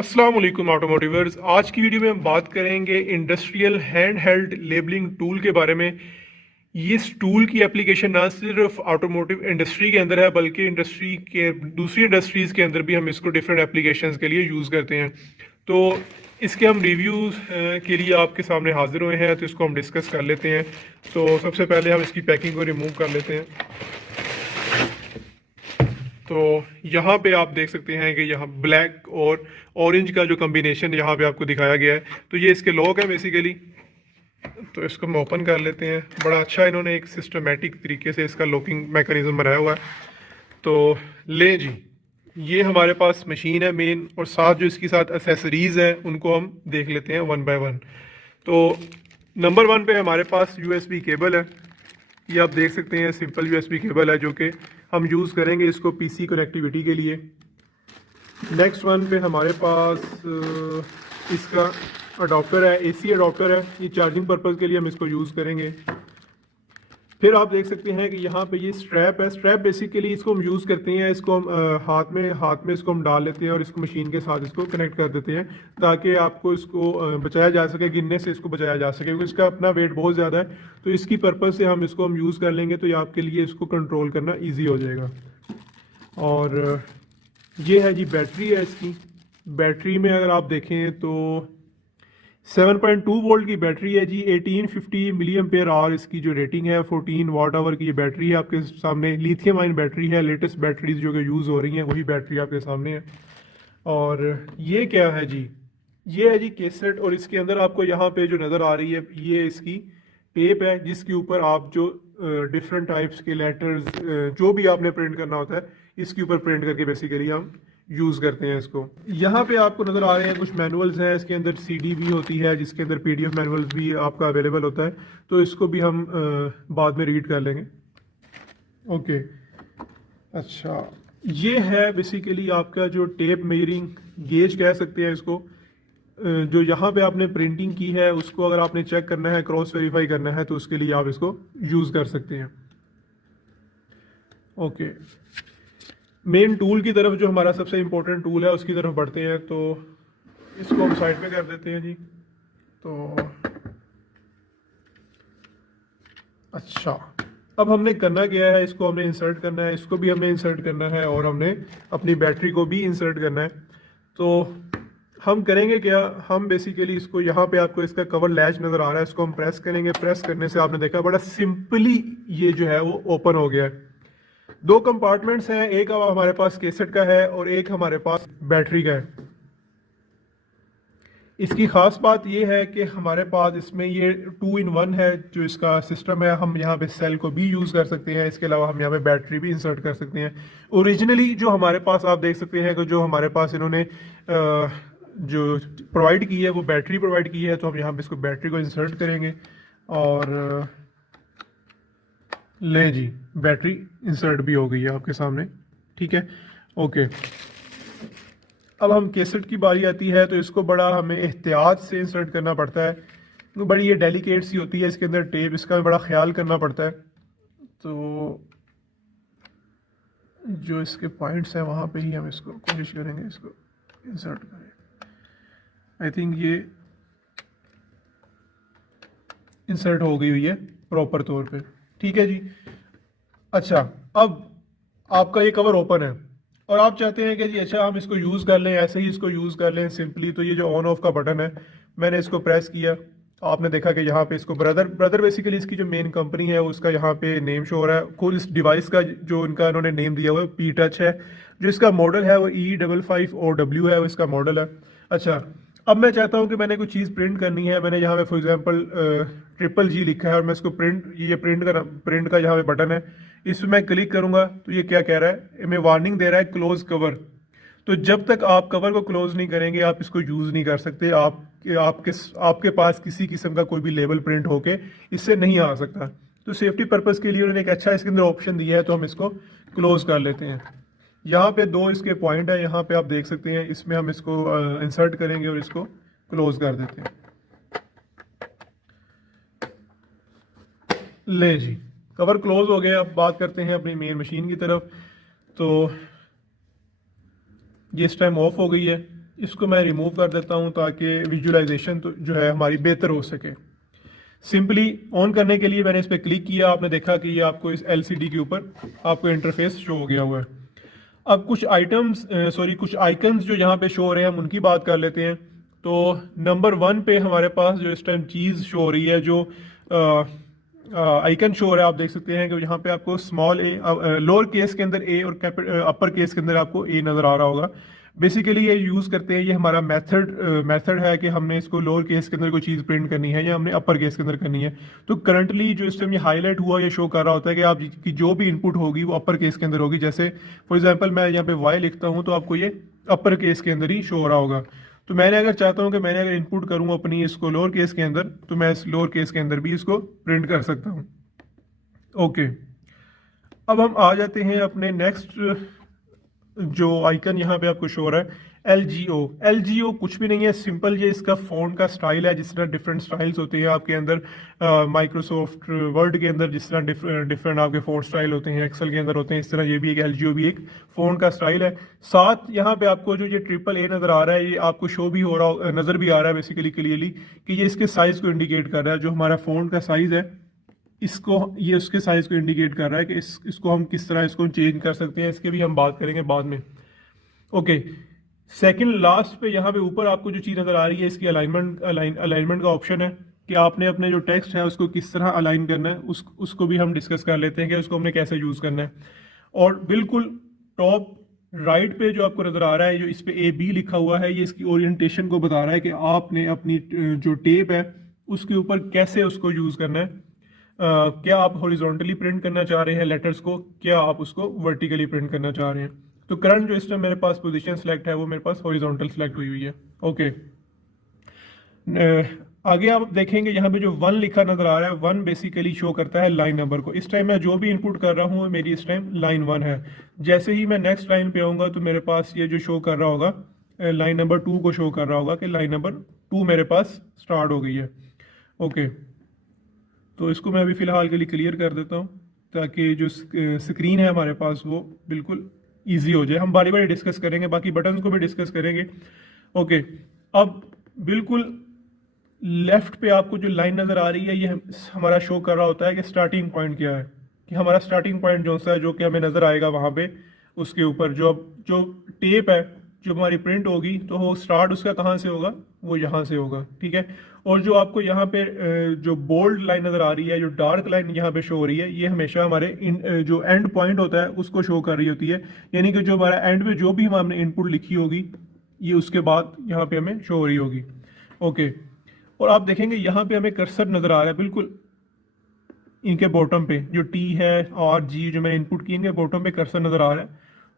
अस्सलाम वालेकुम ऑटोमोटिवर्स। आज की वीडियो में हम बात करेंगे industrial hand held labelling tool के बारे में। ये इस टूल की एप्लीकेशन ना सिर्फ ऑटोमोटिव इंडस्ट्री के अंदर है बल्कि इंडस्ट्री के दूसरी इंडस्ट्रीज़ के अंदर भी हम इसको डिफरेंट एप्लीकेशंस के लिए यूज़ करते हैं। तो इसके हम रिव्यूज़ के लिए आपके सामने हाजिर हुए हैं, तो इसको हम डिस्कस कर लेते हैं। तो सबसे पहले हम इसकी पैकिंग को रिमूव कर लेते हैं। तो यहाँ पे आप देख सकते हैं कि यहाँ ब्लैक और ऑरेंज का जो कम्बिनेशन यहाँ पे आपको दिखाया गया है, तो ये इसके लॉक है बेसिकली। तो इसको हम ओपन कर लेते हैं। बड़ा अच्छा इन्होंने एक सिस्टमेटिक तरीके से इसका लॉकिंग मैकेनिज्म बनाया हुआ है। तो ले जी, ये हमारे पास मशीन है मेन, और साथ जो इसके साथ एसेसरीज हैं उनको हम देख लेते हैं वन बाय वन। तो नंबर वन पे हमारे पास यूएसबी केबल है। ये आप देख सकते हैं सिंपल यूएसबी केबल है जो कि हम यूज़ करेंगे इसको पीसी कनेक्टिविटी के लिए। नेक्स्ट वन पे हमारे पास इसका अडॉप्टर है, एसी अडॉप्टर है। ये चार्जिंग पर्पज़ के लिए हम इसको यूज़ करेंगे। फिर आप देख सकते हैं कि यहाँ पे ये स्ट्रैप है। स्ट्रैप बेसिकली इसको हम यूज़ करते हैं, इसको हम हाथ में इसको हम डाल लेते हैं और इसको मशीन के साथ इसको कनेक्ट कर देते हैं ताकि आपको इसको बचाया जा सके, गिरने से इसको बचाया जा सके, क्योंकि इसका अपना वेट बहुत ज़्यादा है। तो इसकी पर्पज़ से हम इसको यूज़ कर लेंगे, तो ये आपके लिए इसको कंट्रोल करना ईजी हो जाएगा। और ये है जी बैटरी है इसकी। बैटरी में अगर आप देखें तो 7.2 वोल्ट की बैटरी है जी। 1850 मिली एम्पेयर आवर इसकी जो रेटिंग है। 14 वाट आवर की ये बैटरी है आपके सामने। लिथियम आयन बैटरी है। लेटेस्ट बैटरीज जो कि यूज़ हो रही हैं वही बैटरी आपके सामने है। और ये क्या है जी, ये है जी केसेट, और इसके अंदर आपको यहाँ पे जो नज़र आ रही है ये इसकी टेप है जिसके ऊपर आप जो डिफरेंट टाइप्स के लेटर्स जो भी आपने प्रिंट करना होता है इसके ऊपर प्रिंट करके बेसिकली हम यूज़ करते हैं इसको। यहाँ पे आपको नज़र आ रहे हैं कुछ मैनुअल्स हैं। इसके अंदर सीडी भी होती है जिसके अंदर पीडीएफ मैनुअल्स भी आपका अवेलेबल होता है, तो इसको भी हम बाद में रीड कर लेंगे। ओके, अच्छा, ये है बेसिकली आपका जो टेप मेजरिंग गेज कह सकते हैं इसको। जो यहाँ पे आपने प्रिंटिंग की है उसको अगर आपने चेक करना है, क्रॉस वेरीफाई करना है, तो उसके लिए आप इसको यूज़ कर सकते हैं। ओके, मेन टूल की तरफ जो हमारा सबसे इम्पोर्टेंट टूल है उसकी तरफ बढ़ते हैं। तो इसको हम साइड पे कर देते हैं जी। तो अच्छा, अब हमने करना क्या है, इसको हमने इंसर्ट करना है, इसको भी हमने इंसर्ट करना है, और हमने अपनी बैटरी को भी इंसर्ट करना है। तो हम करेंगे क्या, हम बेसिकली इसको यहाँ पे आपको इसका कवर लैच नज़र आ रहा है, इसको हम प्रेस करेंगे। प्रेस करने से आपने देखा बड़ा सिंपली ये जो है वो ओपन हो गया है। दो कंपार्टमेंट्स हैं, एक अब हमारे पास केसेट का है और एक हमारे पास बैटरी का है। इसकी ख़ास बात यह है कि हमारे पास इसमें ये 2 in 1 है जो इसका सिस्टम है। हम यहाँ पे सेल को भी यूज़ कर सकते हैं, इसके अलावा हम यहाँ पे बैटरी भी इंसर्ट कर सकते हैं। ओरिजिनली जो हमारे पास आप देख सकते हैं कि जो हमारे पास इन्होंने जो प्रोवाइड की है वो बैटरी प्रोवाइड की है, तो हम यहाँ पे इसको बैटरी को इंसर्ट करेंगे और ले जी, बैटरी इंसर्ट भी हो गई है आपके सामने। ठीक है, ओके। अब हम केसेट की बारी आती है, तो इसको बड़ा हमें एहतियात से इंसर्ट करना पड़ता है, तो बड़ी ये डेलिकेट सी होती है इसके अंदर टेप, इसका बड़ा ख्याल करना पड़ता है। तो जो इसके पॉइंट्स हैं वहाँ पे ही हम इसको कोशिश करेंगे इसको इंसर्ट करें। आई थिंक ये इंसर्ट हो गई हुई है प्रॉपर तौर पे। ठीक है जी। अच्छा, अब आपका ये कवर ओपन है और आप चाहते हैं कि जी अच्छा हम इसको यूज़ कर लें, ऐसे ही इसको यूज़ कर लें सिंपली। तो ये जो ऑन ऑफ का बटन है, मैंने इसको प्रेस किया, आपने देखा कि यहाँ पे इसको ब्रदर बेसिकली इसकी जो मेन कंपनी है उसका यहाँ पे नेम शो हो रहा है। खुद इस डिवाइस का जो इनका इन्होंने नेम दिया हुआ है पी टच है। जो इसका मॉडल है वो E55OW है, वो इसका मॉडल है। अच्छा, अब मैं चाहता हूँ कि मैंने कोई चीज़ प्रिंट करनी है। मैंने यहाँ पे फॉर एग्जांपल GGG लिखा है और मैं इसको ये प्रिंट का यहाँ पे बटन है, इसमें मैं क्लिक करूँगा तो ये क्या कह रहा है, हमें वार्निंग दे रहा है क्लोज कवर। तो जब तक आप कवर को क्लोज नहीं करेंगे आप इसको यूज़ नहीं कर सकते। आपके पास किसी किस्म का कोई भी लेबल प्रिंट होके इससे नहीं आ सकता। तो सेफ्टी पर्पज़ के लिए उन्होंने एक अच्छा इसके अंदर ऑप्शन दिया है, तो हम इसको क्लोज कर लेते हैं। यहाँ पे दो इसके पॉइंट है, यहाँ पे आप देख सकते हैं, इसमें हम इसको इंसर्ट करेंगे और इसको क्लोज कर देते हैं। ले जी, कवर क्लोज हो गया। अब बात करते हैं अपनी मेन मशीन की तरफ। तो ये इस टाइम ऑफ हो गई है। इसको मैं रिमूव कर देता हूँ ताकि विजुअलाइजेशन तो जो है हमारी बेहतर हो सके। सिंपली ऑन करने के लिए मैंने इस पर क्लिक किया, आपने देखा कि ये आपको इस एलसीडी के ऊपर आपको इंटरफेस शो हो गया हुआ है। अब कुछ कुछ आइकन्स जो यहाँ पे शो हो रहे हैं हम उनकी बात कर लेते हैं। तो नंबर 1 पे हमारे पास जो इस टाइम चीज़ शो हो रही है, जो आइकन शो हो रहा है, आप देख सकते हैं कि यहाँ पे आपको स्मॉल ए, लोअर केस के अंदर ए और अपर केस के अंदर आपको ए नज़र आ रहा होगा। बेसिकली ये यूज़ करते हैं, ये हमारा मेथड है कि हमने इसको लोअर केस के अंदर कोई चीज़ प्रिंट करनी है या हमने अपर केस के अंदर करनी है। तो करंटली जो इस टाइम ये हाईलाइट हुआ, ये शो कर रहा होता है कि आप की जो भी इनपुट होगी वो अपर केस के अंदर होगी। जैसे फॉर एग्जांपल मैं यहाँ पे वाई लिखता हूँ तो आपको ये अपर केस के अंदर ही शो हो रहा होगा। तो मैंने अगर चाहता हूँ कि मैंने अगर इनपुट करूँ अपनी इसको लोअर केस के अंदर, तो मैं इस लोअर केस के अंदर भी इसको प्रिंट कर सकता हूँ। ओके, अब हम आ जाते हैं अपने नेक्स्ट जो आइकन यहाँ पे आपको शो हो रहा है, एल जी ओ कुछ भी नहीं है, सिंपल ये इसका फ़ॉन्ट का स्टाइल है। जिस तरह डिफरेंट स्टाइल्स होते हैं आपके अंदर माइक्रोसॉफ्ट वर्ड के अंदर, जिस तरह डिफरेंट आपके फ़ॉन्ट स्टाइल होते हैं एक्सेल के अंदर होते हैं, इस तरह ये भी एक एल भी एक फ़ॉन्ट का स्टाइल है। साथ यहाँ पे आपको जो ये ट्रिपल ए नज़र आ रहा है, ये आपको शो भी हो रहा नज़र भी आ रहा है बेसिकली क्लियरली कि ये इसके साइज़ को इंडिकेट कर रहा है। जो हमारा फ़ॉन्ट का साइज़ है इसको, ये उसके साइज़ को इंडिकेट कर रहा है कि इसको हम किस तरह इसको चेंज कर सकते हैं, इसके भी हम बात करेंगे बाद में। ओके, सेकंड लास्ट पे यहाँ पे ऊपर आपको जो चीज़ नज़र आ रही है, इसकी अलाइनमेंट का ऑप्शन है कि आपने अपने जो टेक्स्ट है उसको किस तरह अलाइन करना है, उसको भी हम डिस्कस कर लेते हैं कि उसको हमने कैसे यूज़ करना है। और बिल्कुल टॉप राइट पे जो आपको नज़र आ रहा है, जो इस पे AB लिखा हुआ है, ये इसकी ओरिएंटेशन को बता रहा है कि आपने अपनी जो टेप है उसके ऊपर कैसे उसको यूज़ करना है। क्या आप हॉरिजॉन्टली प्रिंट करना चाह रहे हैं लेटर्स को, क्या आप उसको वर्टिकली प्रिंट करना चाह रहे हैं। तो करंट जो इस टाइम मेरे पास पोजीशन सेलेक्ट है वो मेरे पास हॉरिजॉन्टल सेलेक्ट हुई हुई है। ओके, आगे आप देखेंगे यहाँ पे जो 1 लिखा नजर आ रहा है, 1 बेसिकली शो करता है लाइन नंबर को। इस टाइम मैं जो भी इनपुट कर रहा हूँ मेरी इस टाइम लाइन 1 है। जैसे ही मैं नेक्स्ट लाइन पे आऊँगा तो मेरे पास ये जो शो कर रहा होगा लाइन नंबर 2 को शो कर रहा होगा कि लाइन नंबर 2 मेरे पास स्टार्ट हो गई है। ओके, तो इसको मैं अभी फ़िलहाल के लिए क्लियर कर देता हूँ ताकि जो स्क्रीन है हमारे पास वो बिल्कुल ईजी हो जाए। हम बारी बारी डिस्कस करेंगे, बाकी बटन्स को भी डिस्कस करेंगे। ओके, अब बिल्कुल लेफ्ट पे आपको जो लाइन नज़र आ रही है, ये हमारा शो कर रहा होता है कि स्टार्टिंग पॉइंट क्या है, कि हमारा स्टार्टिंग पॉइंट जो सा है जो कि हमें नज़र आएगा वहाँ पे उसके ऊपर जो टेप है जो हमारी प्रिंट होगी, तो वो स्टार्ट उसका कहाँ से होगा, वो यहाँ से होगा। ठीक है, और जो आपको यहाँ पे जो बोल्ड लाइन नज़र आ रही है, जो डार्क लाइन यहाँ पे शो हो रही है, ये हमेशा हमारे जो एंड पॉइंट होता है उसको शो कर रही होती है। यानी कि जो हमारा एंड में जो भी हमने इनपुट लिखी होगी ये उसके बाद यहाँ पे हमें शो हो रही होगी। ओके, और आप देखेंगे यहाँ पे हमें कर्सर नज़र आ रहा है बिल्कुल इनके बॉटम पे, जो T है और G जो मैंने इनपुट की, इनके बॉटम पे कर्सर नज़र आ रहा है।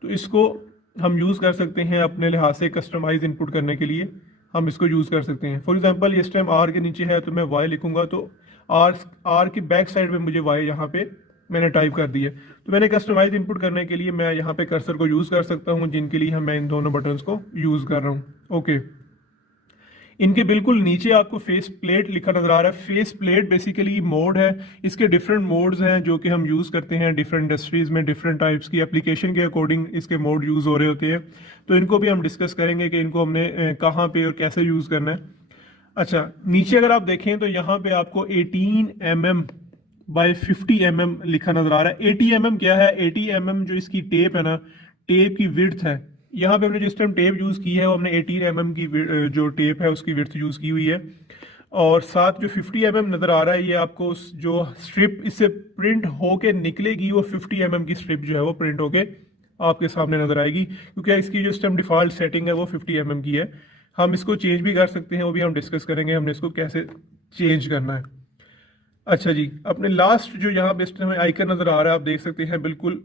तो इसको हम यूज़ कर सकते हैं अपने लिहाज से कस्टमाइज इनपुट करने के लिए, हम इसको यूज़ कर सकते हैं। फॉर एग्जांपल इस टाइम R के नीचे है तो मैं Y लिखूंगा, तो R की बैक साइड में मुझे Y यहाँ पे मैंने टाइप कर दी है। तो मैंने कस्टमाइज इनपुट करने के लिए मैं यहाँ पे कर्सर को यूज़ कर सकता हूँ, जिनके लिए मैं इन दोनों बटन्स को यूज़ कर रहा हूँ। ओके, इनके बिल्कुल नीचे आपको फेस प्लेट लिखा नजर आ रहा है। फेस प्लेट बेसिकली मोड है, इसके डिफरेंट मोड्स हैं जो कि हम यूज़ करते हैं डिफरेंट इंडस्ट्रीज़ में, डिफरेंट टाइप्स की एप्लीकेशन के अकॉर्डिंग इसके मोड यूज़ हो रहे होते हैं। तो इनको भी हम डिस्कस करेंगे कि इनको हमने कहाँ पे और कैसे यूज़ करना है। अच्छा, नीचे अगर आप देखें तो यहाँ पे आपको 18 mm बाय 50 mm लिखा नजर आ रहा है। 80 mm क्या है? 80 mm जो इसकी टेप है ना, टेप की विड्थ है। यहाँ पे हमने जिस टाइम टेप यूज़ की है वो हमने 18 mm की जो टेप है उसकी विड्थ यूज़ की हुई है। और साथ जो 50 mm नज़र आ रहा है, ये आपको जो स्ट्रिप इससे प्रिंट होके निकलेगी वो 50 mm की स्ट्रिप जो है वो प्रिंट होके आपके सामने नज़र आएगी, क्योंकि इसकी जो सिस्टम डिफ़ॉल्ट सेटिंग है वो 50 mm की है। हम इसको चेंज भी कर सकते हैं, वो भी हम डिस्कस करेंगे हमने इसको कैसे चेंज करना है। अच्छा जी, अपने लास्ट जो यहाँ पे इस टाइम आइकन नज़र आ रहा है, आप देख सकते हैं बिल्कुल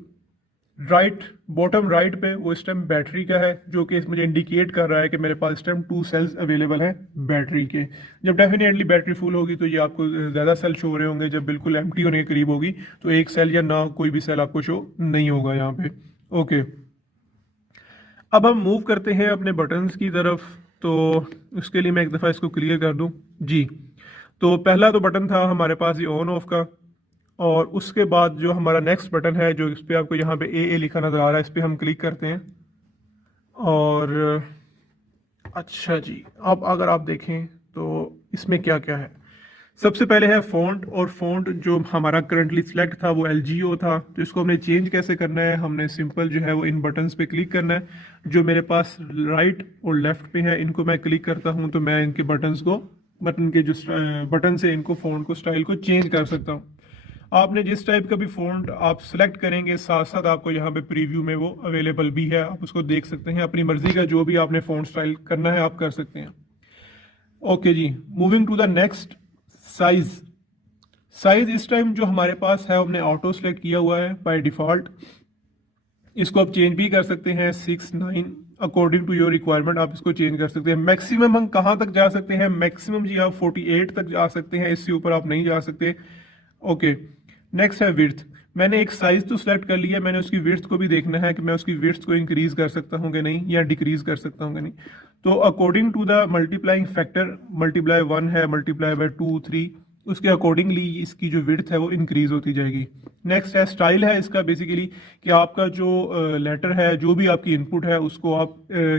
राइट बॉटम राइट पे, वो इस टाइम बैटरी का है, जो कि मुझे इंडिकेट कर रहा है कि मेरे पास इस टाइम 2 सेल्स अवेलेबल हैं बैटरी के। जब डेफिनेटली बैटरी फुल होगी तो ये आपको ज़्यादा सेल शो हो रहे होंगे, जब बिल्कुल एम्प्टी होने के करीब होगी तो एक सेल या ना कोई भी सेल आपको शो नहीं होगा यहाँ पे। ओके, अब हम मूव करते हैं अपने बटन्स की तरफ। तो उसके लिए मैं एक दफ़ा इसको क्लियर कर दूँ जी। तो पहला तो बटन था हमारे पास ये ऑन ऑफ का, और उसके बाद जो हमारा नेक्स्ट बटन है जो इस पर आपको यहाँ पे ए लिखा नज़र आ रहा है, इस पर हम क्लिक करते हैं और अच्छा जी, अब अगर आप देखें तो इसमें क्या क्या है। सबसे पहले है फ़ॉन्ट, और फ़ॉन्ट जो हमारा करंटली सिलेक्ट था वो एलजीओ था, तो इसको हमने चेंज कैसे करना है, हमने सिंपल जो है वो इन बटन्स पे क्लिक करना है। जो मेरे पास राइट और लेफ्ट पे है इनको मैं क्लिक करता हूँ तो मैं इनके बटन्स को, बटन के जो बटन से इनको फ़ॉन्ट को, स्टाइल को चेंज कर सकता हूँ। आपने जिस टाइप का भी फ़ॉन्ट आप सेलेक्ट करेंगे, साथ साथ आपको यहाँ पे प्रीव्यू में वो अवेलेबल भी है, आप उसको देख सकते हैं। अपनी मर्जी का जो भी आपने फ़ॉन्ट स्टाइल करना है आप कर सकते हैं। ओके जी, moving to the next, size. Size इस टाइम जो हमारे पास है हमने ऑटो सेलेक्ट किया हुआ है बाय डिफॉल्ट। इसको आप चेंज भी कर सकते हैं 6-9 अकॉर्डिंग टू योर रिक्वायरमेंट, आप इसको चेंज कर सकते हैं। मैक्सिमम हम कहाँ तक जा सकते हैं, मैक्सिमम जी आप 48 तक जा सकते हैं, इससे ऊपर आप नहीं जा सकते। ओके, नेक्स्ट है विड्थ। मैंने एक साइज तो सिलेक्ट कर लिया, मैंने उसकी विड्थ को भी देखना है कि मैं उसकी विड्थ को इंक्रीज कर सकता हूँ कि नहीं, या डिक्रीज कर सकता हूँ कि नहीं। तो according to the multiplying factor, multiply 1 है, मल्टीप्लाई बाय 2, 3, उसके अकॉर्डिंगली इसकी जो विड्थ है वो इंक्रीज होती जाएगी। नेक्स्ट है स्टाइल है इसका, बेसिकली कि आपका जो लेटर है, जो भी आपकी इनपुट है, उसको आप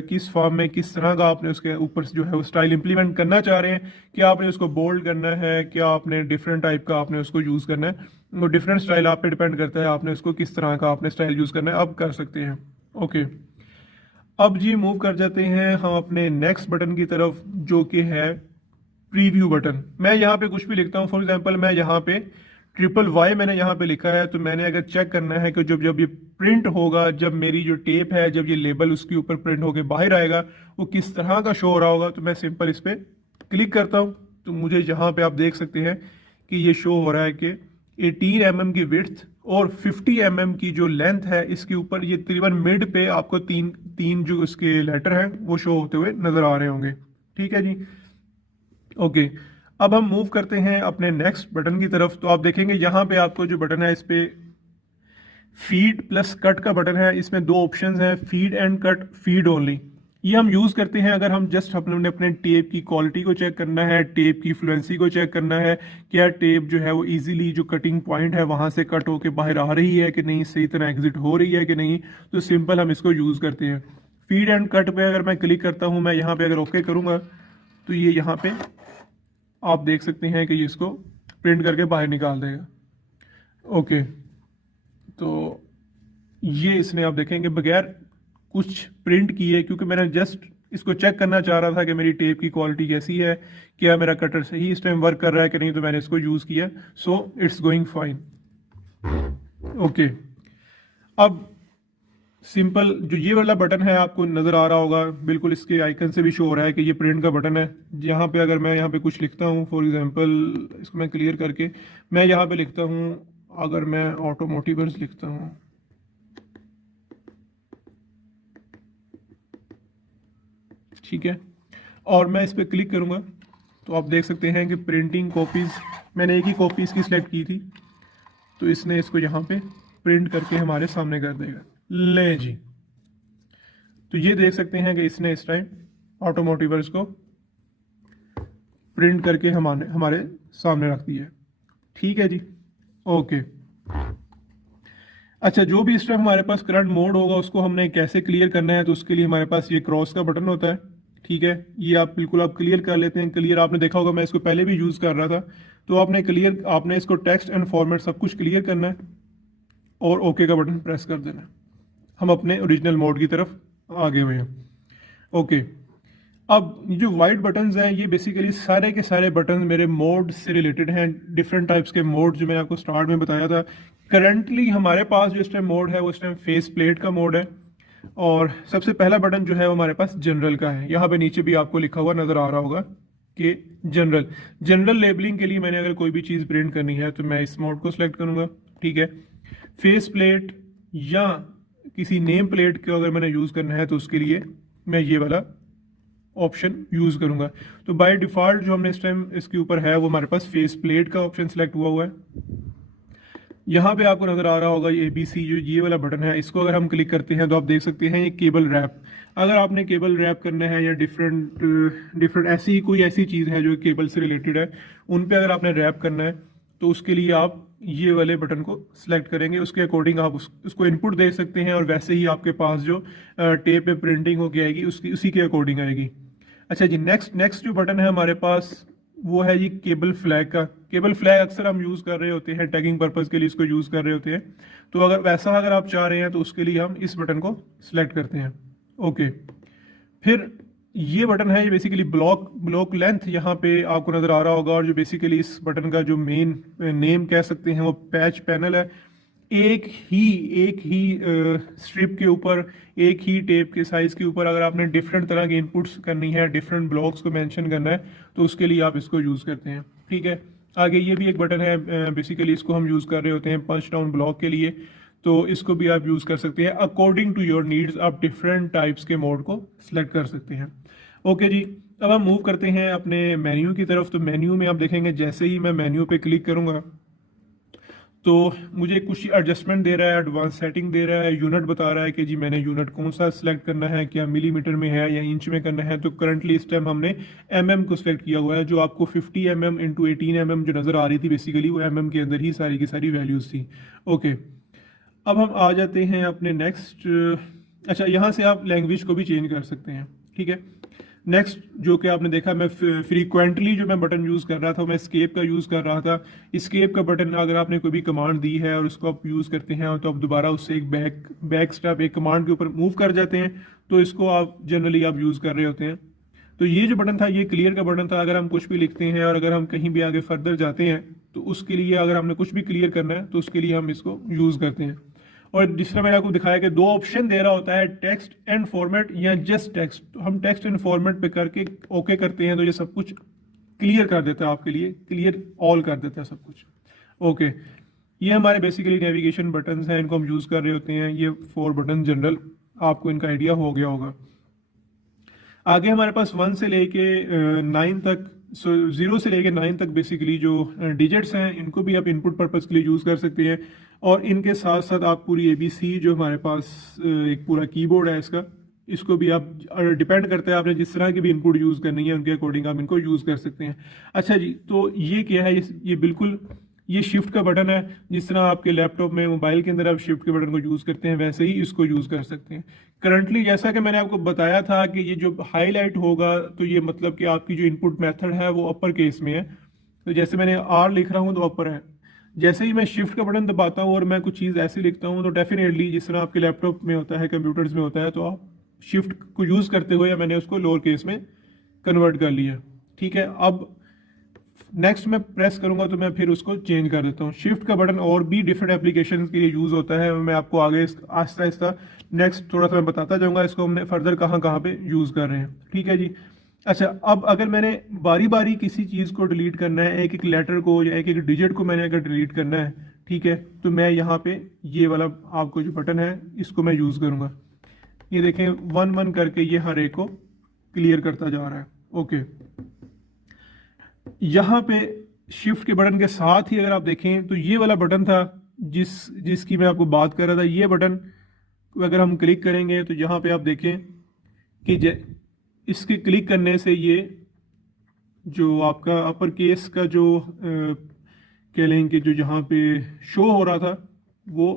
किस फॉर्म में, किस तरह का आपने उसके ऊपर जो है वो स्टाइल इंप्लीमेंट करना चाह रहे हैं। क्या आपने उसको बोल्ड करना है, क्या आपने डिफरेंट टाइप का आपने उसको यूज़ करना है, वो डिफरेंट स्टाइल आप पे डिपेंड करता है, आपने उसको किस तरह का आपने स्टाइल यूज़ करना है, अब कर सकते हैं। ओके, अब जी मूव कर जाते हैं हम अपने नेक्स्ट बटन की तरफ, जो कि है प्रीव्यू बटन। मैं यहाँ पे कुछ भी लिखता हूँ, फॉर एग्जांपल मैं यहाँ पे YYY मैंने यहाँ पे लिखा है, तो मैंने अगर चेक करना है कि जब जब ये प्रिंट होगा, जब मेरी जो टेप है, जब ये लेबल उसके ऊपर प्रिंट होके बाहर आएगा, वो किस तरह का शो हो रहा होगा, तो मैं सिंपल इस पर क्लिक करता हूँ। तो मुझे यहाँ पे आप देख सकते हैं कि ये शो हो रहा है कि 18 mm की विड्थ और 50 mm की जो लेंथ है, इसके ऊपर ये तकरीबन मिड पे आपको तीन तीन जो उसके लेटर हैं वो शो होते हुए नजर आ रहे होंगे। ठीक है जी। ओके, अब हम मूव करते हैं अपने नेक्स्ट बटन की तरफ। तो आप देखेंगे यहाँ पे आपको जो बटन है इस पे फीड प्लस कट का बटन है, इसमें दो ऑप्शंस हैं, feed and cut, feed only. ये हम यूज करते हैं अगर हम जस्ट अपने अपने टेप की क्वालिटी को चेक करना है, टेप की फ्लुएंसी को चेक करना है, क्या टेप जो है वो इजीली जो कटिंग पॉइंट है वहां से कट होके बाहर आ रही है कि नहीं, सही तरह एग्जिट हो रही है कि नहीं, तो सिंपल हम इसको यूज करते हैं। फीड एंड कट पे अगर मैं क्लिक करता हूँ, मैं यहाँ पे अगर ओके करूंगा तो ये यहाँ पे आप देख सकते हैं कि ये इसको प्रिंट करके बाहर निकाल देगा। ओके, तो ये इसने आप देखेंगे बगैर कुछ प्रिंट किए, क्योंकि मैंने जस्ट इसको चेक करना चाह रहा था कि मेरी टेप की क्वालिटी कैसी है, क्या मेरा कटर सही इस टाइम वर्क कर रहा है कि नहीं, तो मैंने इसको यूज़ किया, so it's going fine. Okay, अब सिंपल जो ये वाला बटन है आपको नज़र आ रहा होगा, बिल्कुल इसके आइकन से भी शो हो रहा है कि ये प्रिंट का बटन है। यहाँ पे अगर मैं यहाँ पे कुछ लिखता हूँ, फॉर एग्जांपल इसको मैं क्लियर करके मैं यहाँ पे लिखता हूँ, अगर मैं ऑटोमोटिवर्स लिखता हूँ, ठीक है, और मैं इस पर क्लिक करूँगा तो आप देख सकते हैं कि प्रिंटिंग कॉपीज़, मैंने एक ही कॉपी इसकी सिलेक्ट की थी, तो इसने इसको यहाँ पे प्रिंट करके हमारे सामने कर देगा। ले जी, तो ये देख सकते हैं कि इसने इस टाइम ऑटोमोटिवर्स को प्रिंट करके हमारे हमारे सामने रख दिया है। ठीक है जी। ओके, अच्छा, जो भी इस टाइम हमारे पास करंट मोड होगा उसको हमने कैसे क्लियर करना है, तो उसके लिए हमारे पास ये क्रॉस का बटन होता है। ठीक है, ये आप बिल्कुल आप क्लियर कर लेते हैं। क्लियर आपने देखा होगा, मैं इसको पहले भी यूज़ कर रहा था। तो आपने क्लियर, आपने इसको टेक्स्ट एंड फॉर्मेट सब कुछ क्लियर करना है और ओके का बटन प्रेस कर देना है। हम अपने ओरिजिनल मोड की तरफ आगे हुए हैं। ओके, अब ये जो वाइट बटन्स हैं, ये बेसिकली सारे के सारे बटन मेरे मोड से रिलेटेड हैं। डिफरेंट टाइप्स के मोड जो मैंने आपको स्टार्ट में बताया था। करंटली हमारे पास जो इस टाइम मोड है वो इस टाइम फेस प्लेट का मोड है, और सबसे पहला बटन जो है वो हमारे पास जनरल का है। यहाँ पे नीचे भी आपको लिखा हुआ नज़र आ रहा होगा कि जनरल लेबलिंग के लिए मैंने अगर कोई भी चीज़ प्रिंट करनी है तो मैं इस मोड को सिलेक्ट करूँगा। ठीक है, फेस प्लेट या किसी नेम प्लेट को अगर मैंने यूज़ करना है तो उसके लिए मैं ये वाला ऑप्शन यूज़ करूंगा। तो बाय डिफ़ॉल्ट जो हमने इस टाइम इसके ऊपर है वो हमारे पास फेस प्लेट का ऑप्शन सिलेक्ट हुआ है। यहाँ पे आपको नज़र आ रहा होगा ये ABC जो ये वाला बटन है, इसको अगर हम क्लिक करते हैं तो आप देख सकते हैं ये केबल रैप। अगर आपने केबल रैप करना है या डिफरेंट ऐसी कोई ऐसी चीज़ है जो केबल से रिलेटेड है, उन पे अगर आपने रैप करना है तो उसके लिए आप ये वाले बटन को सिलेक्ट करेंगे। उसके अकॉर्डिंग आप उसको इनपुट दे सकते हैं, और वैसे ही आपके पास जो टेप पे प्रिंटिंग होके आएगी उसी के अकॉर्डिंग आएगी। अच्छा जी, नेक्स्ट जो बटन है हमारे पास वो है ये केबल फ्लैग का। केबल फ्लैग अक्सर हम यूज़ कर रहे होते हैं, टैगिंग पर्पज़ के लिए इसको यूज़ कर रहे होते हैं। तो अगर आप चाह रहे हैं तो उसके लिए हम इस बटन को सिलेक्ट करते हैं। ओके, फिर ये बटन है, ये बेसिकली ब्लॉक लेंथ यहाँ पे आपको नज़र आ रहा होगा। और जो बेसिकली इस बटन का जो मेन नेम कह सकते हैं वो पैच पैनल है। एक ही स्ट्रिप के ऊपर, एक ही टेप के साइज के ऊपर अगर आपने डिफरेंट तरह की इनपुट्स करनी है, डिफरेंट ब्लॉक्स को मेंशन करना है, तो उसके लिए आप इसको यूज़ करते हैं। ठीक है, आगे ये भी एक बटन है, बेसिकली इसको हम यूज़ कर रहे होते हैं पंच डाउन ब्लॉक के लिए। तो इसको भी आप यूज़ कर सकते हैं। अकॉर्डिंग टू योर नीड्स आप डिफरेंट टाइप्स के मोड को सिलेक्ट कर सकते हैं। ओके जी, अब हम मूव करते हैं अपने मेन्यू की तरफ। तो मेन्यू में आप देखेंगे जैसे ही मैं मेन्यू पे क्लिक करूंगा तो मुझे कुछ एडजस्टमेंट दे रहा है, एडवांस सेटिंग दे रहा है, यूनिट बता रहा है कि जी मैंने यूनिट कौन सा सिलेक्ट करना है, क्या मिलीमीटर में है या इंच में करना है। तो करंटली इस टाइम हमने को सिलेक्ट किया हुआ है। जो आपको 50 इंटू 18 जो नज़र आ रही थी बेसिकली वो के अंदर ही सारी की सारी वैल्यूज़ थी। ओके, अब हम आ जाते हैं अपने नेक्स्ट। अच्छा, यहाँ से आप लैंग्वेज को भी चेंज कर सकते हैं। ठीक है, नेक्स्ट जो कि आपने देखा, मैं फ्रीक्वेंटली जो मैं बटन यूज़ कर रहा था मैं स्केप का यूज़ कर रहा था। स्केप का बटन अगर आपने कोई भी कमांड दी है और उसको आप यूज़ करते हैं तो आप दोबारा उससे एक बैक स्टेप एक कमांड के ऊपर मूव कर जाते हैं, तो इसको आप जनरली आप यूज़ कर रहे होते हैं। तो ये जो बटन था ये क्लियर का बटन था। अगर हम कुछ भी लिखते हैं और अगर हम कहीं भी आगे फर्दर जाते हैं तो उसके लिए, अगर हमने कुछ भी क्लियर करना है तो उसके लिए हम इसको यूज़ करते हैं। और जिस तरह मैंने आपको दिखाया कि दो ऑप्शन दे रहा होता है, टेक्स्ट एंड फॉर्मेट या जस्ट टेक्स्ट। तो हम टेक्स्ट एंड फॉर्मेट पे करके ओके करते हैं तो ये सब कुछ क्लियर कर देता है आपके लिए, क्लियर ऑल कर देता है सब कुछ। ओके, ये हमारे बेसिकली नेविगेशन बटन्स हैं, इनको हम यूज़ कर रहे होते हैं। ये 4 बटन जनरल, आपको इनका आइडिया हो गया होगा। आगे हमारे पास 1 से लेके 9 तक, 0 से लेके 9 तक बेसिकली जो डिजिट्स हैं इनको भी आप इनपुट पर्पज़ के लिए यूज़ कर सकते हैं। और इनके साथ साथ आप पूरी ABC जो हमारे पास एक पूरा कीबोर्ड है इसको भी आप, डिपेंड करता है आपने जिस तरह की भी इनपुट यूज़ करनी है उनके अकॉर्डिंग आप इनको यूज़ कर सकते हैं। अच्छा जी, तो ये क्या है, ये बिल्कुल ये शिफ्ट का बटन है। जिस तरह आपके लैपटॉप में, मोबाइल के अंदर आप शिफ्ट के बटन को यूज़ करते हैं वैसे ही इसको यूज़ कर सकते हैं। करंटली जैसा कि मैंने आपको बताया था कि ये जो हाईलाइट होगा तो ये मतलब कि आपकी जो इनपुट मेथड है वो अपर केस में है। तो जैसे मैंने R लिख रहा हूँ तो अपर है। जैसे ही मैं शिफ्ट का बटन दबाता हूँ और मैं कुछ चीज़ ऐसी लिखता हूँ तो डेफिनेटली जिस तरह आपके लैपटॉप में होता है, कंप्यूटर्स में होता है, तो आप शिफ्ट को यूज़ करते हुए मैंने उसको लोअर केस में कन्वर्ट कर लिया। ठीक है, अब नेक्स्ट मैं प्रेस करूंगा तो मैं फिर उसको चेंज कर देता हूँ। शिफ्ट का बटन और भी डिफरेंट एप्लीकेशन के लिए यूज़ होता है। मैं आपको आगे आहिस्ता आहिस्ता नेक्स्ट थोड़ा सा मैं बताता जाऊंगा इसको हमने फर्दर कहाँ कहाँ पे यूज़ कर रहे हैं। ठीक है जी। अच्छा, अब अगर मैंने बारी बारी किसी चीज़ को डिलीट करना है, एक एक लेटर को या एक एक डिजिट को मैंने अगर डिलीट करना है, ठीक है, तो मैं यहाँ पे ये वाला आपको जो बटन है इसको मैं यूज़ करूँगा। ये देखें 1-1 करके ये हर एक को क्लियर करता जा रहा है। ओके, यहाँ पे शिफ्ट के बटन के साथ ही अगर आप देखें तो ये वाला बटन था जिसकी मैं आपको बात कर रहा था। ये बटन अगर हम क्लिक करेंगे तो यहाँ पे आप देखें कि इसके क्लिक करने से ये जो आपका अपर केस का जो कह लें कि जो यहाँ पे शो हो रहा था वो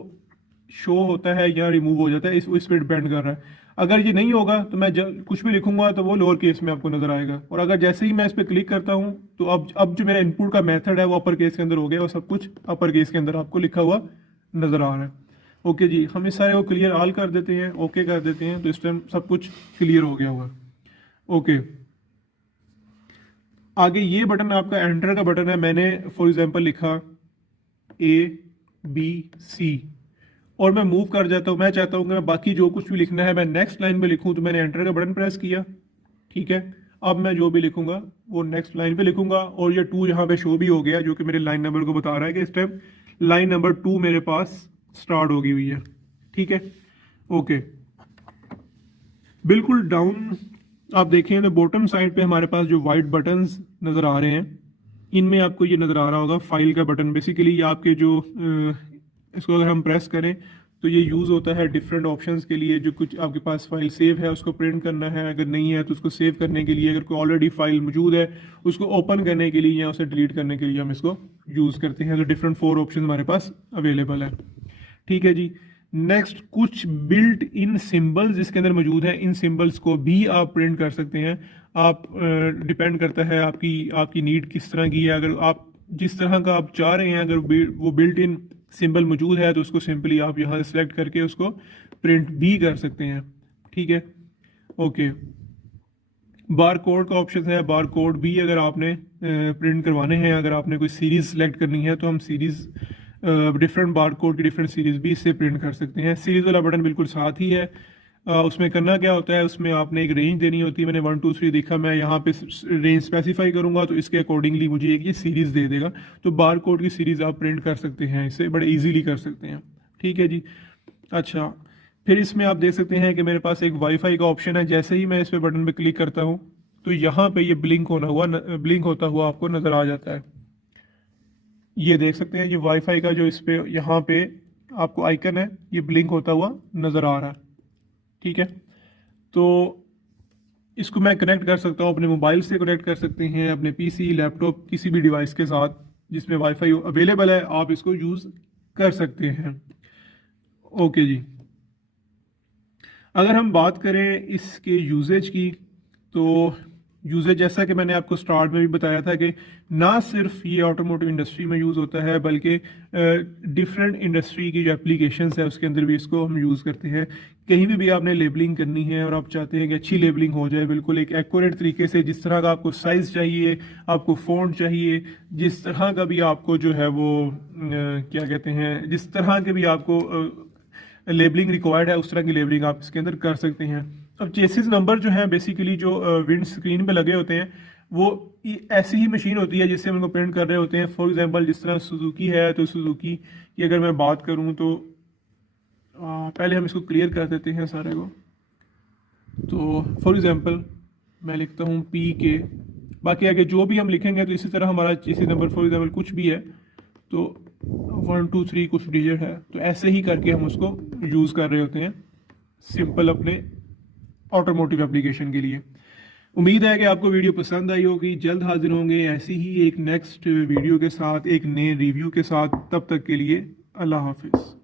शो होता है या रिमूव हो जाता है, इस पर डिपेंड कर रहा है। अगर ये नहीं होगा तो मैं कुछ भी लिखूंगा तो वो लोअर केस में आपको नजर आएगा। और अगर जैसे ही मैं इस पर क्लिक करता हूँ तो अब जो मेरा इनपुट का मेथड है वो अपर केस के अंदर हो गया और सब कुछ अपर केस के अंदर आपको लिखा हुआ नजर आ रहा है। ओके जी, हम इस सारे को क्लियर ऑल कर देते हैं, ओके कर देते हैं, तो इस टाइम सब कुछ क्लियर हो गया होगा। ओके, आगे ये बटन आपका एंटर का बटन है। मैंने फॉर एग्जांपल लिखा ABC और मैं मूव कर जाता हूँ। मैं चाहता हूँ कि मैं बाकी जो कुछ भी लिखना है मैं नेक्स्ट लाइन पे लिखूँ, तो मैंने एंटर का बटन प्रेस किया। ठीक है, अब मैं जो भी लिखूंगा वो नेक्स्ट लाइन पे लिखूंगा और ये 2 यहाँ पे शो भी हो गया जो कि मेरे लाइन नंबर को बता रहा है कि इस टाइम लाइन नंबर 2 मेरे पास स्टार्ट हो गई हुई है। ठीक है, ओके, बिल्कुल डाउन आप देखें तो बॉटम साइड पे हमारे पास जो वाइट बटन्स नज़र आ रहे हैं इनमें आपको ये नज़र आ रहा होगा फाइल का बटन। बेसिकली आपके जो इसको अगर हम प्रेस करें तो ये यूज़ होता है डिफरेंट ऑप्शंस के लिए। जो कुछ आपके पास फाइल सेव है उसको प्रिंट करना है, अगर नहीं है तो उसको सेव करने के लिए, अगर कोई ऑलरेडी फाइल मौजूद है उसको ओपन करने के लिए या उसे डिलीट करने के लिए हम इसको यूज़ करते हैं। तो डिफरेंट 4 ऑप्शन हमारे पास अवेलेबल है। ठीक है जी, नेक्स्ट, कुछ बिल्ट इन सिंबल्स इसके अंदर मौजूद हैं, इन सिंबल्स को भी आप प्रिंट कर सकते हैं। आप डिपेंड करता है आपकी नीड किस तरह की है। अगर आप जिस तरह का आप चाह रहे हैं, अगर वो बिल्ट इन सिंबल मौजूद है तो उसको सिंपली आप यहाँ से सेलेक्ट करके उसको प्रिंट भी कर सकते हैं। ठीक है, ओके। बार कोड का ऑप्शन है, बार कोड भी अगर आपने प्रिंट करवाने हैं, अगर आपने कोई सीरीज़ सेलेक्ट करनी है तो हम सीरीज़ डिफरेंट बार कोड की डिफरेंट सीरीज़ भी इससे प्रिंट कर सकते हैं। सीरीज़ वाला बटन बिल्कुल साथ ही है। उसमें करना क्या होता है, उसमें आपने एक रेंज देनी होती है। मैंने 1 2 3 देखा, मैं यहाँ पे रेंज स्पेसिफाई करूँगा तो इसके अकॉर्डिंगली मुझे एक ये सीरीज़ दे देगा। तो बार कोड की सीरीज़ आप प्रिंट कर सकते हैं, इससे बड़े ईजीली कर सकते हैं। ठीक है जी। अच्छा, फिर इसमें आप देख सकते हैं कि मेरे पास एक वाईफाई का ऑप्शन है। जैसे ही मैं इस पे बटन पे क्लिक करता हूँ तो यहाँ पे ये ब्लिंक होता हुआ आपको नज़र आ जाता है। ये देख सकते हैं, ये वाईफाई का जो इस पे यहाँ पे आपको आइकन है, ये ब्लिंक होता हुआ नज़र आ रहा है। ठीक है, तो इसको मैं कनेक्ट कर सकता हूँ, अपने मोबाइल से कनेक्ट कर सकते हैं, अपने पीसी, लैपटॉप, किसी भी डिवाइस के साथ जिसमें वाईफाई अवेलेबल है, आप इसको यूज़ कर सकते हैं। ओके जी। अगर हम बात करें इसके यूजेज की, तो यूजेज जैसा कि मैंने आपको स्टार्ट में भी बताया था कि ना सिर्फ ये ऑटोमोटिव इंडस्ट्री में यूज़ होता है, बल्कि डिफरेंट इंडस्ट्री की जो एप्लीकेशंस है उसके अंदर भी इसको हम यूज़ करते हैं। कहीं भी आपने लेबलिंग करनी है और आप चाहते हैं कि अच्छी लेबलिंग हो जाए, बिल्कुल एक एक्यूरेट तरीके से, जिस तरह का आपको साइज़ चाहिए, आपको फ़ॉन्ट चाहिए, जिस तरह का भी आपको जो है वो क्या कहते हैं, जिस तरह के भी आपको लेबलिंग रिक्वायर्ड है, उस तरह की लेबलिंग आप इसके अंदर कर सकते हैं। अब चेसिस नंबर जो है बेसिकली जो विंड स्क्रीन पे लगे होते हैं, वो ऐसी ही मशीन होती है जिससे हम उनको प्रिंट कर रहे होते हैं। फॉर एग्जांपल जिस तरह सुजुकी है, तो सुजुकी की अगर मैं बात करूं तो पहले हम इसको क्लियर कर देते हैं सारे को। तो फॉर एग्जांपल मैं लिखता हूं PK, बाकी आगे जो भी हम लिखेंगे तो इसी तरह हमारा चेसिस नंबर फॉर एग्जाम्पल कुछ भी है तो 1 2 3 कुछ डिजिट है, तो ऐसे ही करके हम उसको यूज़ कर रहे होते हैं सिंपल अपने ऑटोमोटिव एप्लीकेशन के लिए। उम्मीद है कि आपको वीडियो पसंद आई होगी। जल्द हाजिर होंगे ऐसी ही एक नेक्स्ट वीडियो के साथ, एक नए रिव्यू के साथ। तब तक के लिए अल्लाह हाफिज़।